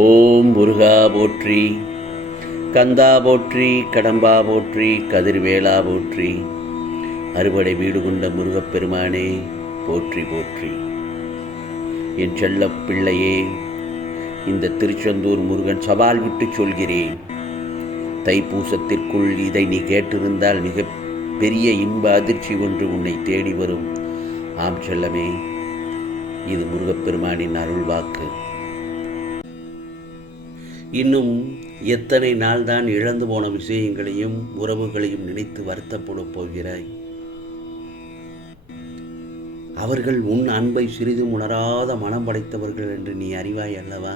ஓம் முருகா போற்றி, கந்தா போற்றி, கடம்பா போற்றி, கதிர்வேலா போற்றி, அறுபடை வீடு கொண்ட முருகப்பெருமானே போற்றி போற்றி. என் செல்ல பிள்ளையே, இந்த திருச்செந்தூர் முருகன் சவால் விட்டு சொல்கிறேன். தைப்பூசத்திற்குள் இதை நீ கேட்டிருந்தால் மிக பெரிய இன்ப அதிர்ச்சி ஒன்று உன்னை தேடி வரும். ஆம் செல்லமே, இது முருகப்பெருமானின் அருள் வாக்கு. இன்னும் எத்தனை நாள் தான் இழந்து போன விஷயங்களையும் உறவுகளையும் நினைத்து வருத்தப்படப் போகிறாய்? அவர்கள் உன் அன்பை சிறிதும் உணராத மனம் படைத்தவர்கள் என்று நீ அறிவாய் அல்லவா?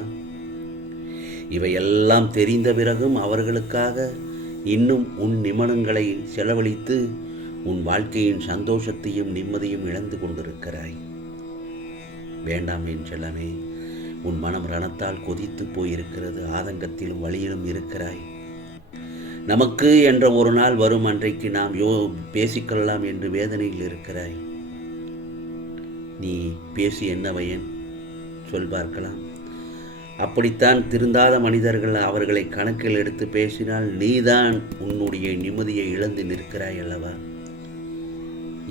இவையெல்லாம் தெரிந்த பிறகும் அவர்களுக்காக இன்னும் உன் நிமிடங்களை செலவழித்து உன் வாழ்க்கையின் சந்தோஷத்தையும் நிம்மதியும் இழந்து கொண்டிருக்கிறாய். வேண்டாம் என் செல்லமே, உன் மனம் ரணத்தால் கொதித்து போயிருக்கிறது. ஆதங்கத்திலும் வழியிலும் இருக்கிறாய். நமக்கு என்ற ஒரு நாள் வரும், அன்றைக்கு நாம் பேசிக்கொள்ளலாம் என்று வேதனையில் இருக்கிறாய். நீ பேசி என்ன பயன்? சொல் பார்க்கலாம். அப்படித்தான் திருந்தாத மனிதர்கள் அவர்களை கணக்கில் எடுத்து பேசினால் நீதான் உன்னுடைய நிம்மதியை இழந்து நிற்கிறாய் அல்லவா?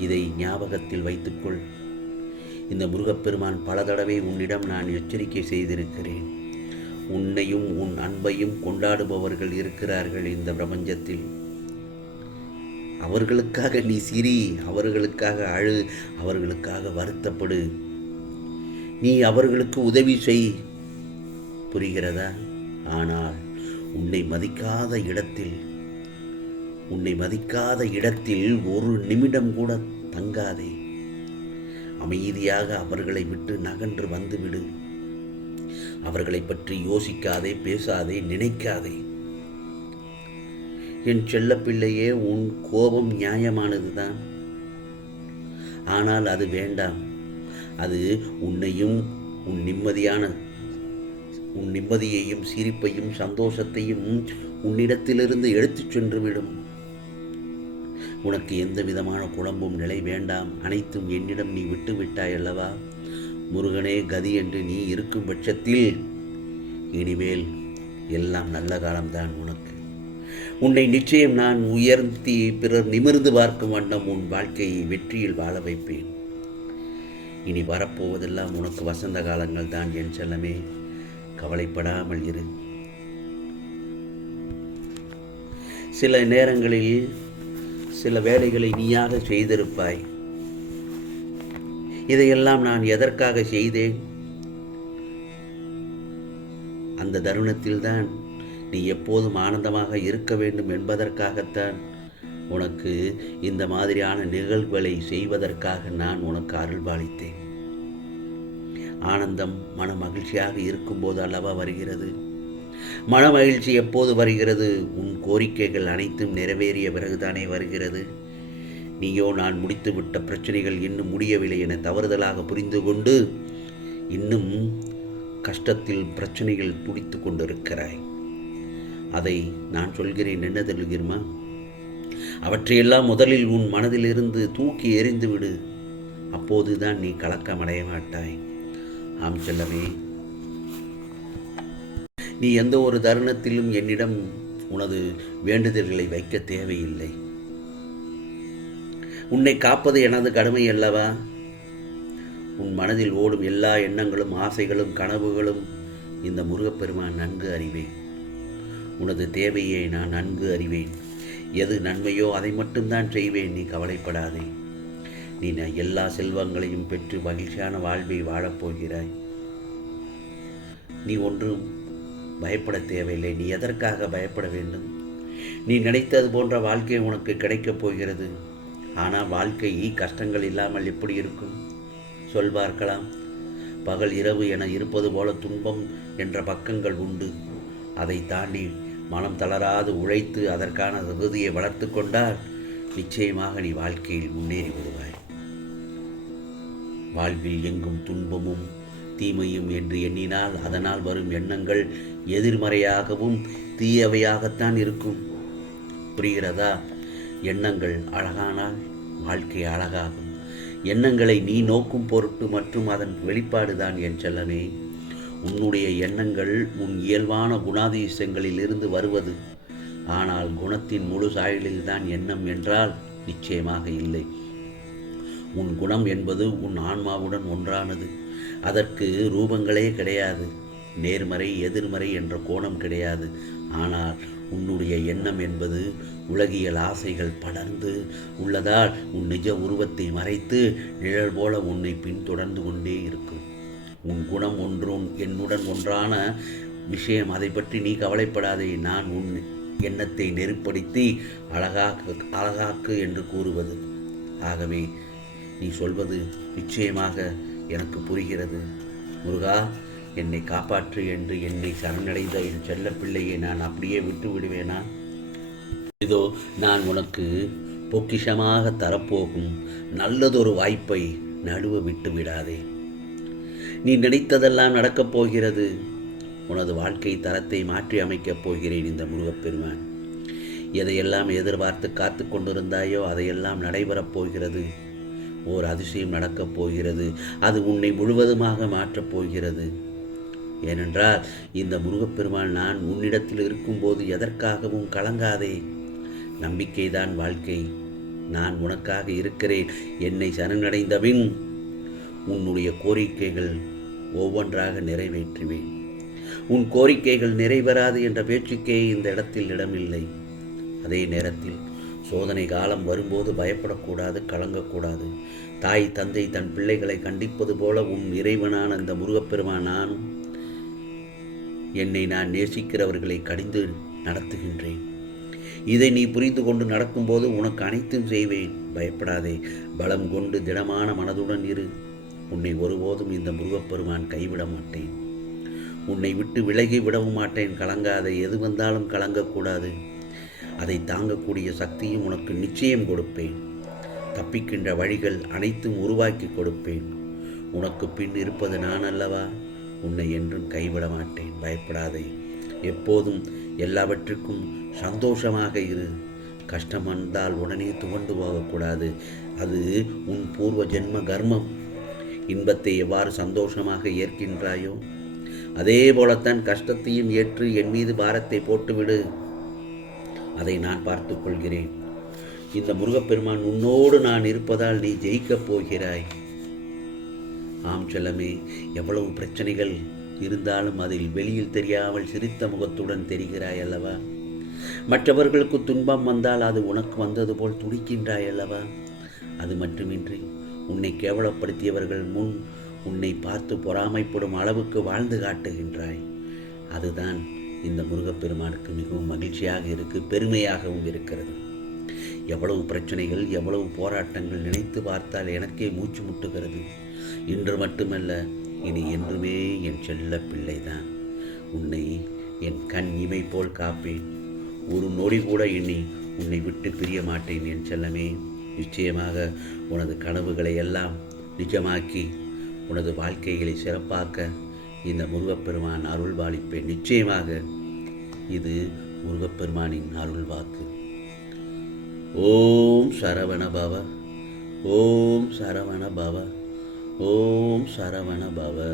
இதை ஞாபகத்தில் வைத்துக்கொள். இந்த முருகப்பெருமான் பல தடவை உன்னிடம் நான் எச்சரிக்கை செய்திருக்கிறேன். உன்னையும் உன் அன்பையும் கொண்டாடுபவர்கள் இருக்கிறார்கள் இந்த பிரபஞ்சத்தில். அவர்களுக்காக நீ சிரி, அவர்களுக்காக அழு, அவர்களுக்காக வருத்தப்படு. நீ அவர்களுக்கு உதவி செய், புரிகிறதா? ஆனால் உன்னை மதிக்காத இடத்தில் ஒரு நிமிடம் கூட தங்காதே. அமைதியாக அவர்களை விட்டு நகன்று வந்துவிடு. அவர்களை பற்றி யோசிக்காதே, பேசாதே, நினைக்காதே. என் செல்ல பிள்ளையே, உன் கோபம் நியாயமானதுதான். ஆனால் அது வேண்டாம். அது உன்னையும் உன் நிம்மதியையும் சிரிப்பையும் சந்தோஷத்தையும் உன்னிடத்திலிருந்து எடுத்துச் சென்றுவிடும். உனக்கு எந்த விதமான குழம்பும் நிலை வேண்டாம். அனைத்தும் என்னிடம் நீ விட்டு விட்டாய் அல்லவா? முருகனே கதி என்று நீ இருக்கும் பட்சத்தில் இனிமேல் எல்லாம் நல்ல காலம்தான் உனக்கு. உன்னை நிச்சயம் நான் உயர்த்தி பிறர் நிமிர்ந்து பார்க்கும் வண்ணம் உன் வாழ்க்கையை வெற்றியில் வாழ வைப்பேன். இனி வரப்போவதெல்லாம் உனக்கு வசந்த காலங்கள் தான் என் செல்லமே. கவலைப்படாமல் இரு. சில நேரங்களில் சில வேலைகளை நீயாக செய்திருப்பாய். இதையெல்லாம் நான் எதற்காக செய்தேன்? அந்த தருணத்தில்தான் நீ எப்போதும் ஆனந்தமாக இருக்க வேண்டும் என்பதற்காகத்தான் உனக்கு இந்த மாதிரியான நிகழ்வுகளை செய்வதற்காக நான் உனக்கு அருள்பாலித்தேன். ஆனந்தம் மன மகிழ்ச்சியாக இருக்கும்போது அல்லவா வருகிறது? மன மகிழ்ச்சி எப்போது வருகிறது? உன் கோரிக்கைகள் அனைத்தும் நிறைவேறிய பிறகுதானே வருகிறது. நீயோ நான் முடித்துவிட்ட பிரச்சனைகள் இன்னும் முடியவில்லை என தவறுதலாக புரிந்து கொண்டு இன்னும் கஷ்டத்தில் பிரச்சனைகள் துடித்து கொண்டிருக்கிறாய். அதை நான் சொல்கிறேன், என்ன தெரியுமா? அவற்றையெல்லாம் முதலில் உன் மனதிலிருந்து தூக்கி எறிந்துவிடு. அப்போதுதான் நீ கலக்கமடைய மாட்டாய். ஆம் செல்லமே, நீ எந்த ஒரு தருணத்திலும் என்னிடம் உனது வேண்டுதல்களை வைக்க தேவையில்லை. உன்னை காப்பது எனது கடமை அல்லவா? உன் மனதில் ஓடும் எல்லா எண்ணங்களும், ஆசைகளும், கனவுகளும் இந்த முருகப்பெருமான் நன்கு அறிவேன். உனது தேவையை நான் நன்கு அறிவேன். எது நன்மையோ அதை மட்டும்தான் செய்வேன். நீ கவலைப்படாதே. நீ எல்லா செல்வங்களையும் பெற்று மகிழ்ச்சியான வாழ்வை வாழப்போகிறாய். நீ ஒன்றும் பயப்பட தேவையில்லை. நீ எதற்காக பயப்பட வேண்டும்? நீ நினைத்தது போன்ற வாழ்க்கை உனக்கு கிடைக்கப் போகிறது. ஆனால் வாழ்க்கை கஷ்டங்கள் இல்லாமல் எப்படி இருக்கும்? சொல் பார்க்கலாம். பகல் இரவு என இருப்பது போல துன்பம் என்ற பக்கங்கள் உண்டு. அதை தாண்டி மனம் தளராது உழைத்து அதற்கான தகுதியை வளர்த்து கொண்டால் நிச்சயமாக நீ வாழ்க்கையில் முன்னேறி விடுவாய். வாழ்வில் எங்கும் துன்பமும் தீமையும் என்று எண்ணினால் அதனால் வரும் எண்ணங்கள் எதிர்மறையாகவும் தீயவையாகத்தான் இருக்கும். புரிகிறதா? எண்ணங்கள் அழகானால் வாழ்க்கை அழகாகும். எண்ணங்களை நீ நோக்கும் பொருட்டு மற்றும் அதன் வெளிப்பாடுதான் என் செல்லமே. உன்னுடைய எண்ணங்கள் உன் இயல்பான குணாதிசயங்களில் இருந்து வருவது. ஆனால் குணத்தின் முழு சாயலில்தான் எண்ணம் என்றால் நிச்சயமாக இல்லை. உன் குணம் என்பது உன் ஆன்மாவுடன் ஒன்றானது. அதற்கு ரூபங்களே கிடையாது. நேர்மறை எதிர்மறை என்ற கோணம் கிடையாது. ஆனால் உன்னுடைய எண்ணம் என்பது உலகியல் ஆசைகள் படர்ந்து உள்ளதால் உன் நிஜ உருவத்தை மறைத்து நிழல் போல உன்னை பின்தொடர்ந்து கொண்டே இருக்கும். உன் குணம் ஒன்றும் என்னுடன் ஒன்றான விஷயம். அதை பற்றி நீ கவலைப்படாதே. நான் உன் எண்ணத்தை நெருப்படுத்தி அழகாக்கு என்று கூறுவது. ஆகவே நீ சொல்வது நிச்சயமாக எனக்கு புரிகிறது. முருகா, என்னை காப்பாற்று என்று என்னை சரணடைந்த என் செல்ல பிள்ளையை நான் அப்படியே விட்டு விடுவேனா? இதோ நான் உனக்கு பொக்கிஷமாக தரப்போகும் நல்லதொரு வாய்ப்பை நழுவ விட்டு விடாதே. நீ நினைத்ததெல்லாம் நடக்கப் போகிறது. உனது வாழ்க்கை தரத்தை மாற்றி அமைக்கப் போகிறேன் இந்த முருகப்பெருமான். எதையெல்லாம் எதிர்பார்த்து காத்து கொண்டிருந்தாயோ அதையெல்லாம் நடைபெறப் போகிறது. ஓர் அதிசயம் நடக்கப் போகிறது. அது உன்னை முழுவதுமாக மாற்றப் போகிறது. ஏனென்றால் இந்த முருகப்பெருமான் நான் உன்னிடத்தில் இருக்கும்போது எதற்காகவும் கலங்காதே. நம்பிக்கைதான் வாழ்க்கை. நான் உனக்காக இருக்கிறேன். என்னை சரணடைந்தபின் உன்னுடைய கோரிக்கைகள் ஒவ்வொன்றாக நிறைவேற்றுவேன். உன் கோரிக்கைகள் நிறைவேறாது என்ற பேச்சுக்கே இந்த இடத்தில் இடமில்லை. அதே நேரத்தில் சோதனை காலம் வரும்போது பயப்படக்கூடாது, கலங்கக்கூடாது. தாய் தந்தை தன் பிள்ளைகளை கண்டிப்பது போல உன் இறைவனான இந்த முருகப்பெருமான் நானும் என்னை நான் நேசிக்கிறவர்களை கடிந்து நடத்துகின்றேன். இதை நீ புரிந்து கொண்டு நடக்கும்போது உனக்கு அனைத்தும் செய்வேன். பயப்படாதே. பலம் கொண்டு திடமான மனதுடன் இரு. உன்னை ஒருபோதும் இந்த முருகப்பெருமான் கைவிட மாட்டேன். உன்னை விட்டு விலகி விடவும் மாட்டேன். கலங்காத. எது வந்தாலும் கலங்கக்கூடாது. அதை தாங்கக்கூடிய சக்தியும் உனக்கு நிச்சயம் கொடுப்பேன். தப்பிக்கின்ற வழிகள் அனைத்தும் உருவாக்கி கொடுப்பேன். உனக்கு பின் இருப்பது நான் அல்லவா? உன்னை என்றும் கைவிட மாட்டேன். பயப்படாதே. எப்போதும் எல்லாவற்றுக்கும் சந்தோஷமாக இரு. கஷ்டம் வந்தால் உடனே துவண்டு போகக்கூடாது. அது உன் பூர்வ ஜென்ம கர்மம். இன்பத்தை எவ்வாறு சந்தோஷமாக ஏற்கின்றாயோ அதே போலத்தான் கஷ்டத்தையும் ஏற்று என் மீது பாரத்தை போட்டுவிடு. அதை நான் பார்த்து கொள்கிறேன். இந்த முருகப்பெருமான் உன்னோடு நான் இருப்பதால் நீ ஜெயிக்கப் போகிறாய். ஆம் செல்லமே, எவ்வளவு பிரச்சனைகள் இருந்தாலும் அதில் வெளியில் தெரியாமல் சிரித்த முகத்துடன் தெரிகிறாய் அல்லவா? மற்றவர்களுக்கு துன்பம் வந்தால் அது உனக்கு வந்தது போல் துடிக்கின்றாய் அல்லவா? அது மட்டுமின்றி உன்னை கேவலப்படுத்தியவர்கள் முன் உன்னை பார்த்து பொறாமைப்படும் அளவுக்கு வாழ்ந்து காட்டுகின்றாய். அதுதான் இந்த முருகப்பெருமானுக்கு மிகவும் மகிழ்ச்சியாக இருக்கு, பெருமையாகவும் இருக்கிறது. எவ்வளவு பிரச்சனைகள், எவ்வளவு போராட்டங்கள் நினைத்து பார்த்தால் எனக்கே மூச்சு முட்டுகிறது. இன்று மட்டுமல்ல, இனி என்றுமே என் செல்ல பிள்ளைதான். உன்னை என் கண் இமை போல் காப்பேன். ஒரு நொடி கூட எண்ணி உன்னை விட்டு பிரிய மாட்டேன் என் செல்லமே. நிச்சயமாக உனது கனவுகளை எல்லாம் நிஜமாக்கி உனது வாழ்க்கைகளை சிறப்பாக்க இந்த முருகப்பெருமான் அருள் பாலிப்பேன். நிச்சயமாக இது முருகப்பெருமானின் அருள் வாக்கு. ஓம் சரவண பவ, ஓம் சரவண பவ, ஓம் சரவண பவ.